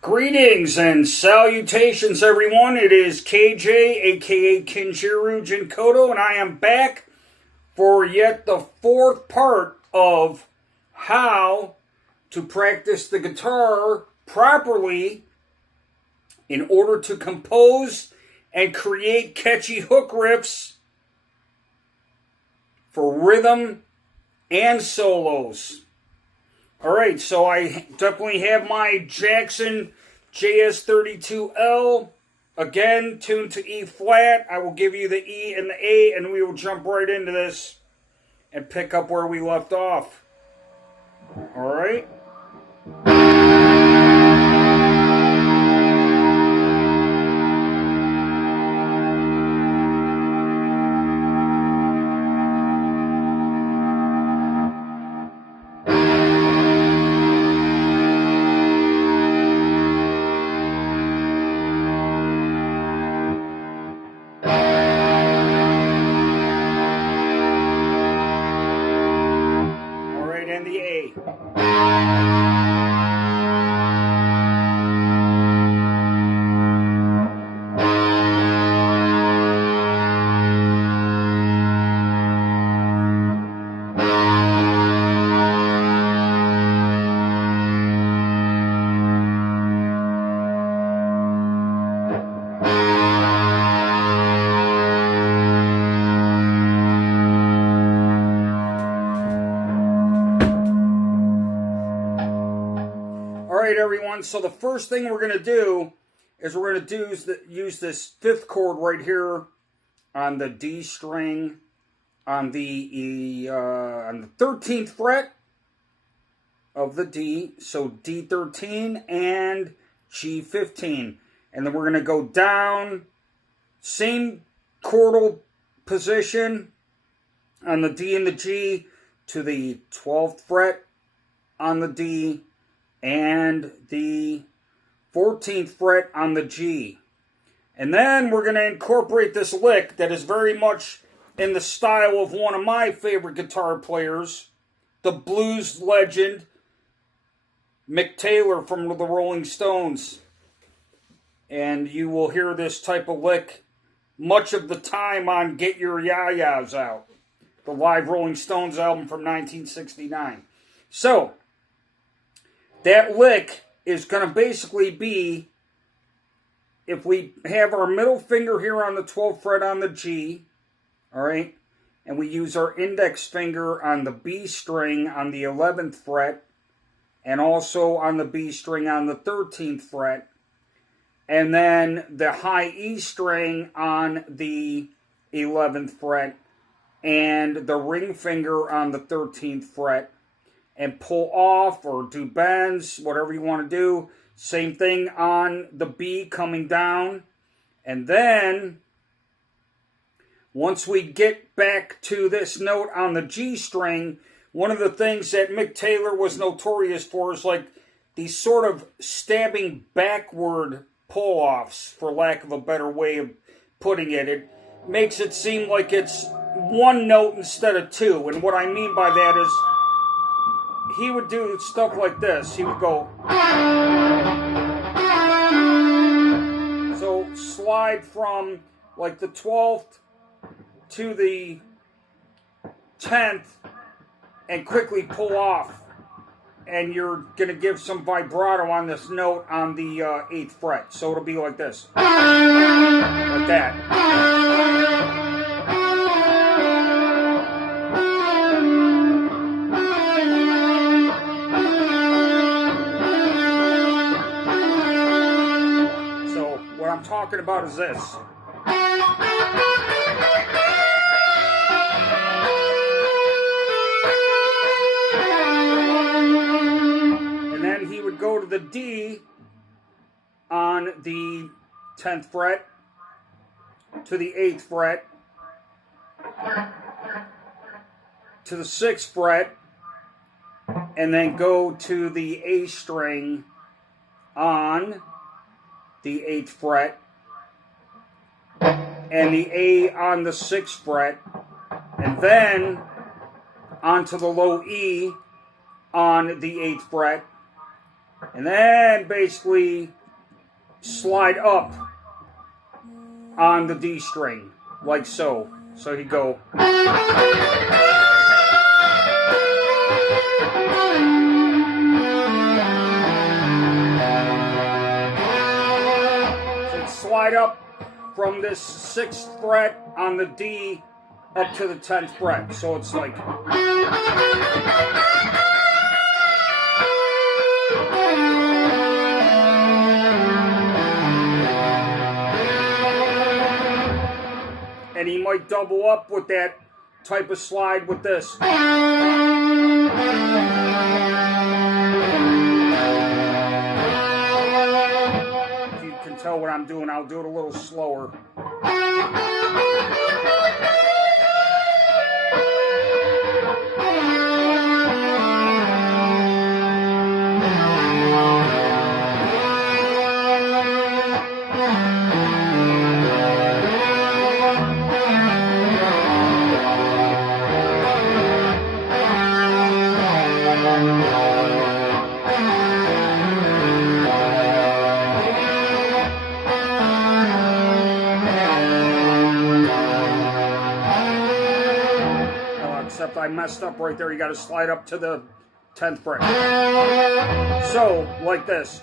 Greetings and salutations, everyone. It is KJ, aka Kinjiro Jinkoto, and I am back for yet the fourth part of how to practice the guitar properly in order to compose and create catchy hook riffs for rhythm and solos. Alright, so I definitely have my Jackson JS32L, again, tuned to E flat. I will give you the E and the A, and we will jump right into this and pick up where we left off. Alright? And the A. Alright, everyone, so the first thing we're going to do is we're going to use this fifth chord right here on the D string on the 13th fret of the D, so D13 and G15. And then we're going to go down, same chordal position on the D and the G to the 12th fret on the D, and the 14th fret on the G. And then we're going to incorporate this lick that is very much in the style of one of my favorite guitar players, the blues legend, Mick Taylor from the Rolling Stones. And you will hear this type of lick much of the time on Get Your Ya-Ya's Out, the live Rolling Stones album from 1969. So, that lick is going to basically be, if we have our middle finger here on the 12th fret on the G, alright, and we use our index finger on the B string on the 11th fret, and also on the B string on the 13th fret, and then the high E string on the 11th fret, and the ring finger on the 13th fret, and pull off or do bends, whatever you want to do. Same thing on the B coming down. And then, once we get back to this note on the G string, one of the things that Mick Taylor was notorious for is like these sort of stabbing backward pull-offs, for lack of a better way of putting it. It makes it seem like it's one note instead of two. And what I mean by that is, he would do stuff like this. He would go. So slide from like the 12th to the 10th and quickly pull off. And you're going to give some vibrato on this note on the 8th fret. So it'll be like this. Like that. What I'm talking about is this. And then he would go to the D on the 10th fret, to the 8th fret, to the 6th fret, and then go to the A string on the 8th fret, and the A on the 6th fret, and then onto the low E on the 8th fret, And then basically slide up on the D string, like so. So you go. So slide up from this 6th fret on the D up to the 10th fret. So it's like. And he might double up with that type of slide with this. If you can tell what I'm doing, I'll do it a little slower. Except I messed up right there. You got to slide up to the 10th fret. So, like this.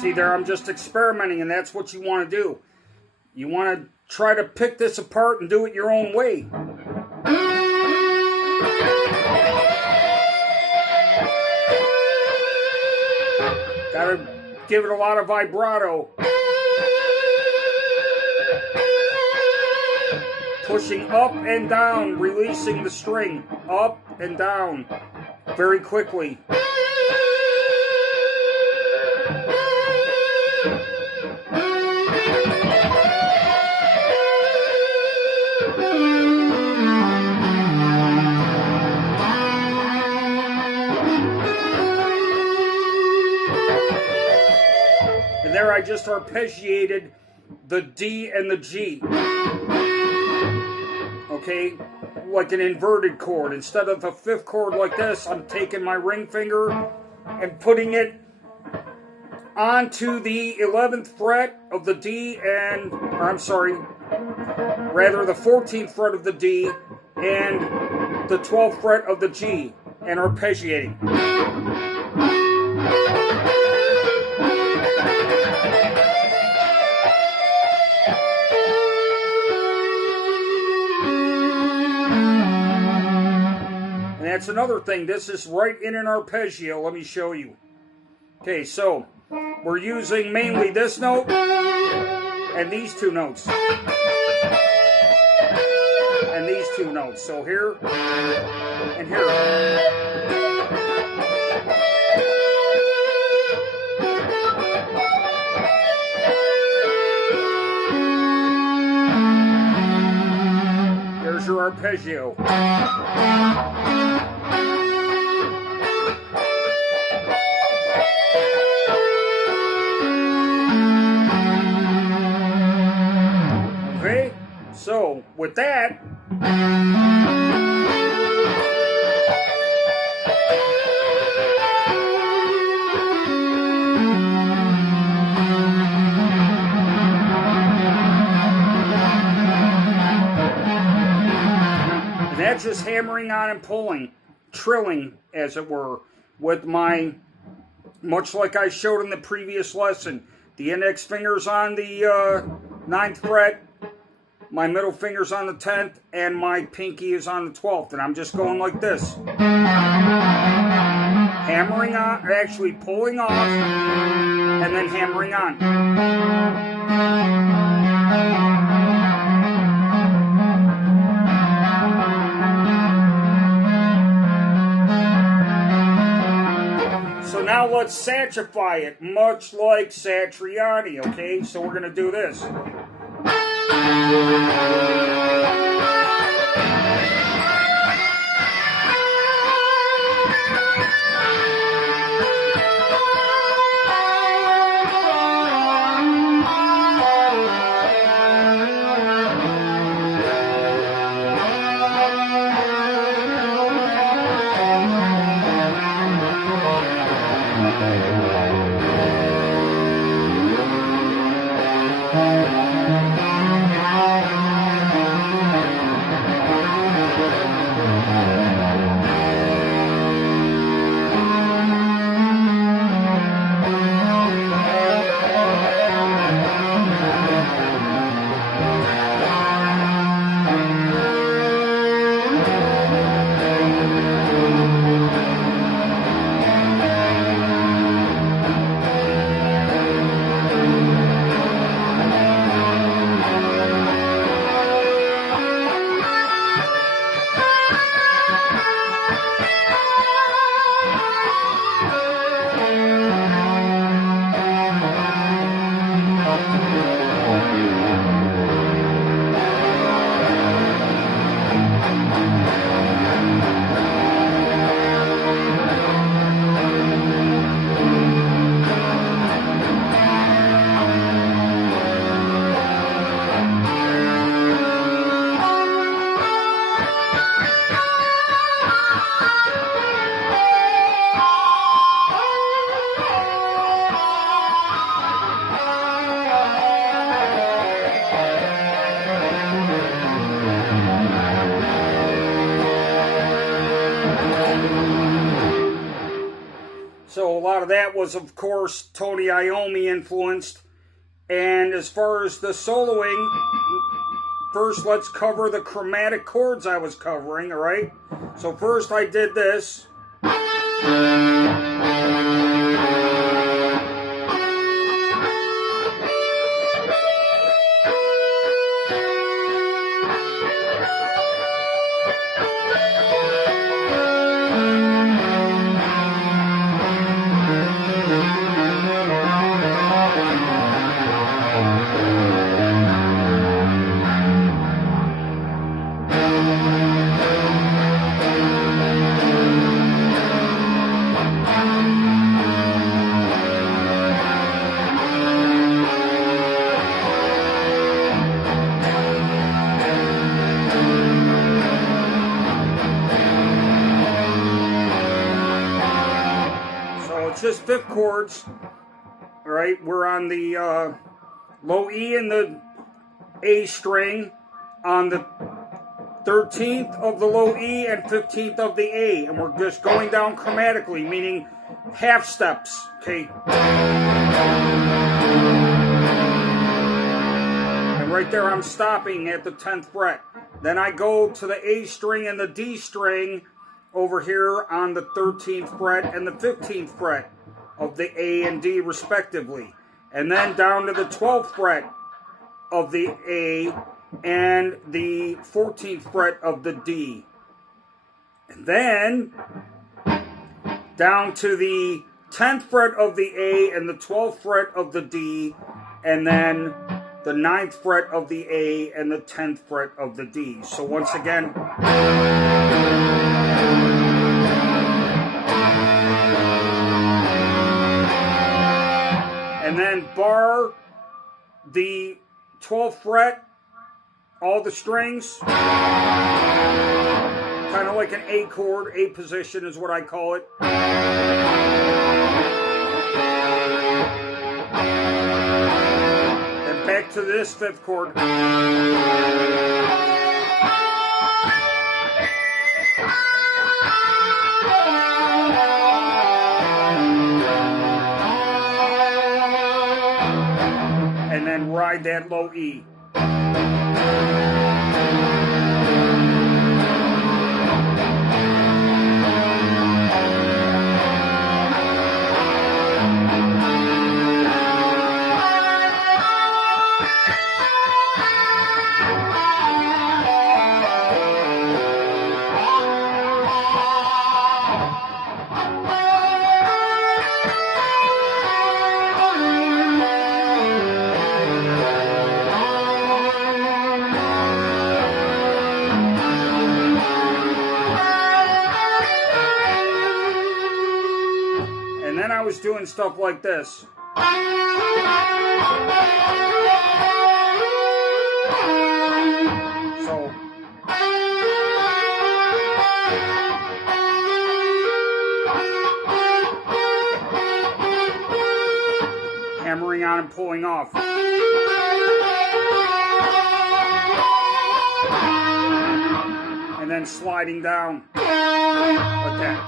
See there, I'm just experimenting, and that's what you want to do. You want to try to pick this apart and do it your own way. Gotta give it a lot of vibrato. Pushing up and down, releasing the string. Up and down. Very quickly. And there I just arpeggiated the D and the G. Okay, like an inverted chord. Instead of a 5th chord like this, I'm taking my ring finger and putting it onto the 11th fret of the D and, or I'm sorry, rather the 14th fret of the D and the 12th fret of the G, and arpeggiating. That's another thing. This is right in an arpeggio. Let me show you. Okay, so we're using mainly this note and these 2 notes. And these 2 notes. So here and here. There's your arpeggio. Okay, so with that, that's just hammering on and pulling, trilling, as it were, with my, much like I showed in the previous lesson, the index finger's on the 9th fret, my middle finger's on the 10th, and my pinky is on the 12th, and I'm just going like this. Hammering on, actually pulling off, and then hammering on. let's saturify it, much like Satriani, okay? So we're going to do this. So a lot of that was, of course, Tony Iommi influenced. And as far as the soloing, first let's cover the chromatic chords I was covering, all right? So first I did this. Just fifth chords. All right, we're on the low E and the A string on the 13th of the low E and 15th of the A, and we're just going down chromatically, meaning half steps. Okay. And right there I'm stopping at the 10th fret. Then I go to the A string and the D string over here on the 13th fret and the 15th fret of the A and D respectively. And then down to the 12th fret of the A and the 14th fret of the D. And then down to the 10th fret of the A and the 12th fret of the D, and then the 9th fret of the A and the 10th fret of the D. So once again, and then bar the 12th fret, all the strings, kind of like an A chord, A position is what I call it. And back to this 5th chord. And then ride that low E. doing stuff like this. So hammering on and pulling off. And then sliding down like that.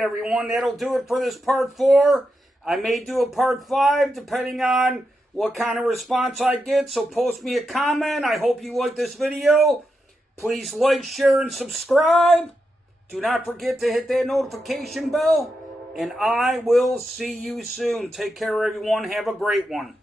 Everyone, that'll do it for this part 4. I may do a part 5 depending on what kind of response I get, so post me a comment. I hope you like this video. Please like, share, and subscribe. Do not forget to hit that notification bell, and I will see you soon. Take care, everyone. Have a great one.